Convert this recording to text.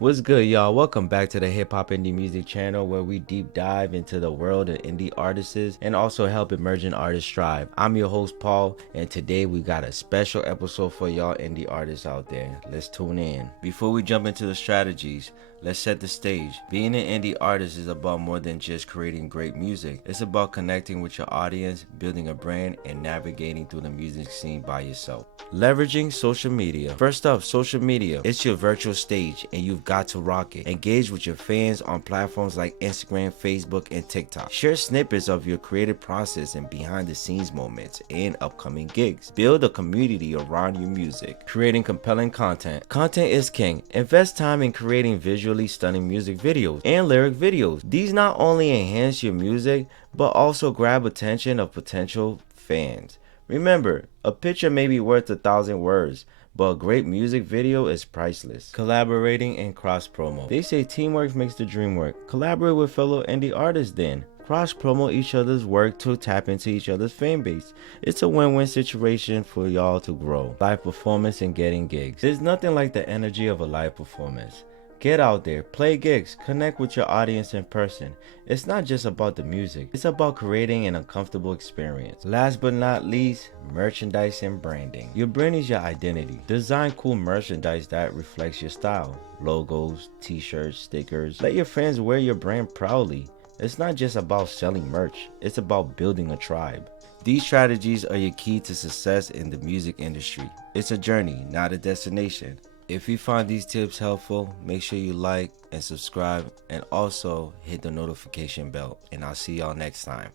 What's good, y'all? Welcome back to the Hip Hop Indie Music channel, where we deep dive into the world of indie artists and also help emerging artists thrive. I'm your host, Paul, and today we got a special episode for y'all indie artists out there. Let's tune in. Before we jump into the strategies, let's set the stage. Being an indie artist is about more than just creating great music. It's about connecting with your audience, building a brand, and navigating through the music scene by yourself. Leveraging social media. First up, social media. It's your virtual stage, and you've got to rock it. Engage with your fans on platforms like Instagram, Facebook, and TikTok. Share snippets of your creative process and behind the scenes moments and upcoming gigs. Build a community around your music. Creating compelling content. Content is king. Invest time in creating visually stunning music videos and lyric videos. These not only enhance your music, but also grab attention of potential fans. Remember, a picture may be worth 1,000 words, but a great music video is priceless. Collaborating and cross promo. They say teamwork makes the dream work. Collaborate with fellow indie artists then. Cross promo each other's work to tap into each other's fan base. It's a win-win situation for y'all to grow. Live performance and getting gigs. There's nothing like the energy of a live performance. Get out there, play gigs, connect with your audience in person. It's not just about the music, it's about creating an uncomfortable experience. Last but not least, merchandise and branding. Your brand is your identity. Design cool merchandise that reflects your style. Logos, t-shirts, stickers. Let your fans wear your brand proudly. It's not just about selling merch, it's about building a tribe. These strategies are your key to success in the music industry. It's a journey, not a destination. If you find these tips helpful, make sure you like and subscribe and also hit the notification bell. And I'll see y'all next time.